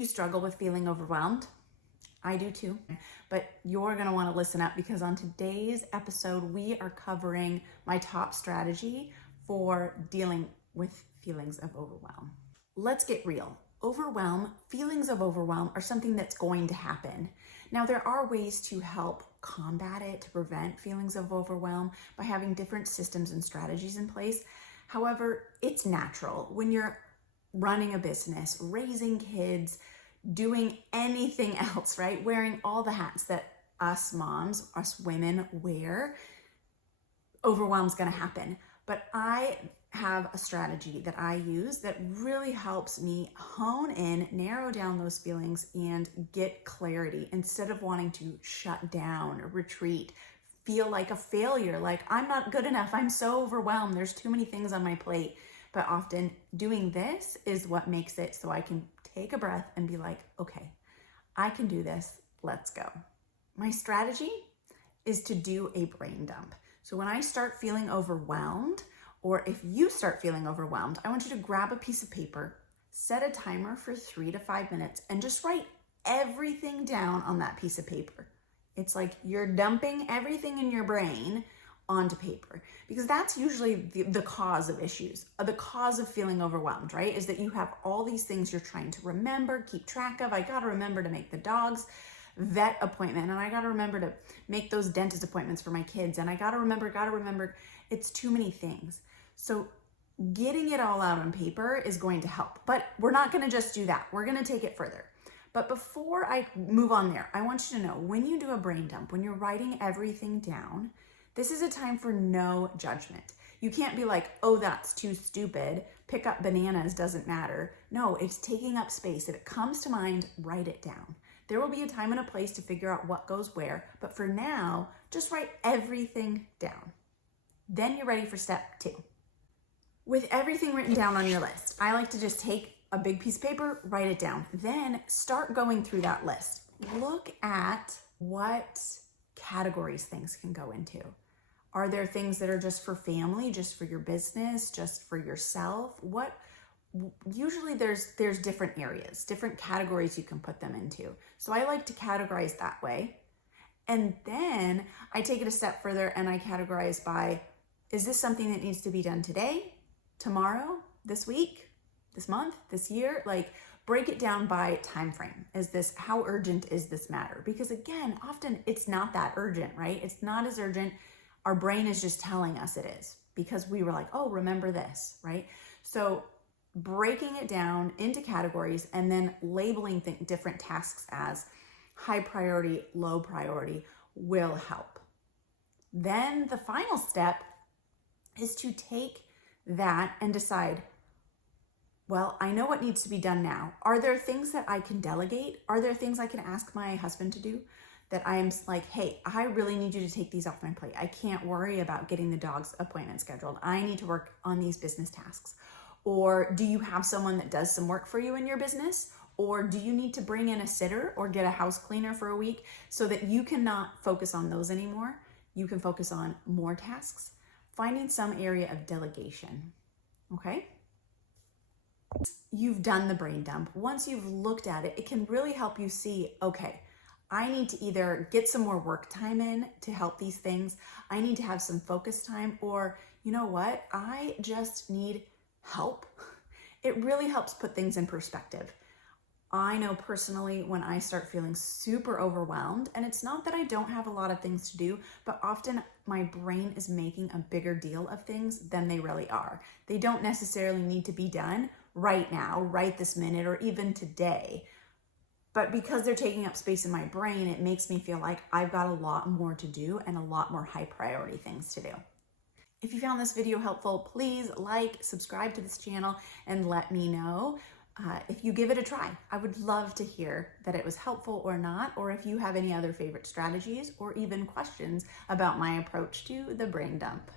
You struggle with feeling overwhelmed? I do too, but you're gonna wanna listen up because on today's episode, we are covering my top strategy for dealing with feelings of overwhelm. Let's get real. Feelings of overwhelm are something that's going to happen. Now, there are ways to help combat it, to prevent feelings of overwhelm by having different systems and strategies in place. However, it's natural when you're running a business, raising kids, doing anything else, right? Wearing all the hats that us moms, us women wear, overwhelm's gonna happen. But I have a strategy that I use that really helps me hone in, narrow down those feelings, and get clarity instead of wanting to shut down or retreat, feel like a failure, like I'm not good enough, I'm so overwhelmed, there's too many things on my plate. But often doing this is what makes it so I can take a breath and be like, okay, I can do this, let's go. My strategy is to do a brain dump. So when I start feeling overwhelmed, or if you start feeling overwhelmed, I want you to grab a piece of paper, set a timer for 3 to 5 minutes, and just write everything down on that piece of paper. It's like you're dumping everything in your brain onto paper, because that's usually the cause of issues, the cause of feeling overwhelmed, right? Is that you have all these things you're trying to remember, keep track of. I got to remember to make the dog's vet appointment, and I got to remember to make those dentist appointments for my kids, and I got to remember. It's too many things. So getting it all out on paper is going to help, but we're not going to just do that. We're going to take it further. But before I move on there, I want you to know, when you do a brain dump, when you're writing everything down, this is a time for no judgment. You can't be like, oh, that's too stupid. Pick up bananas, doesn't matter. No, it's taking up space. If it comes to mind, write it down. There will be a time and a place to figure out what goes where, but for now, just write everything down. Then you're ready for step 2. With everything written down on your list, I like to just take a big piece of paper, write it down. Then start going through that list. Look at what categories things can go into. Are there things that are just for family, just for your business, just for yourself? Usually there's different areas, different categories you can put them into. So I like to categorize that way. And then I take it a step further and I categorize by, is this something that needs to be done today, tomorrow, this week, this month, this year? Like, break it down by time frame. How urgent is this matter? Because again, often it's not that urgent, right? It's not as urgent. Our brain is just telling us it is because we were like, oh, remember this, right? So breaking it down into categories and then labeling different tasks as high priority, low priority will help. Then the final step is to take that and decide, well, I know what needs to be done now. Are there things that I can delegate? Are there things I can ask my husband to do that I'm like, hey, I really need you to take these off my plate. I can't worry about getting the dog's appointment scheduled. I need to work on these business tasks. Or do you have someone that does some work for you in your business? Or do you need to bring in a sitter or get a house cleaner for a week so that you cannot focus on those anymore? You can focus on more tasks, finding some area of delegation, okay? You've done the brain dump. Once you've looked at it, it can really help you see, okay, I need to either get some more work time in to help these things. I need to have some focus time, or you know what? I just need help. It really helps put things in perspective. I know personally when I start feeling super overwhelmed, and it's not that I don't have a lot of things to do, but often my brain is making a bigger deal of things than they really are. They don't necessarily need to be done right now, right this minute, or even today. But because they're taking up space in my brain, it makes me feel like I've got a lot more to do and a lot more high priority things to do. If you found this video helpful, please like, subscribe to this channel, and let me know if you give it a try. I would love to hear that it was helpful or not, or if you have any other favorite strategies or even questions about my approach to the brain dump.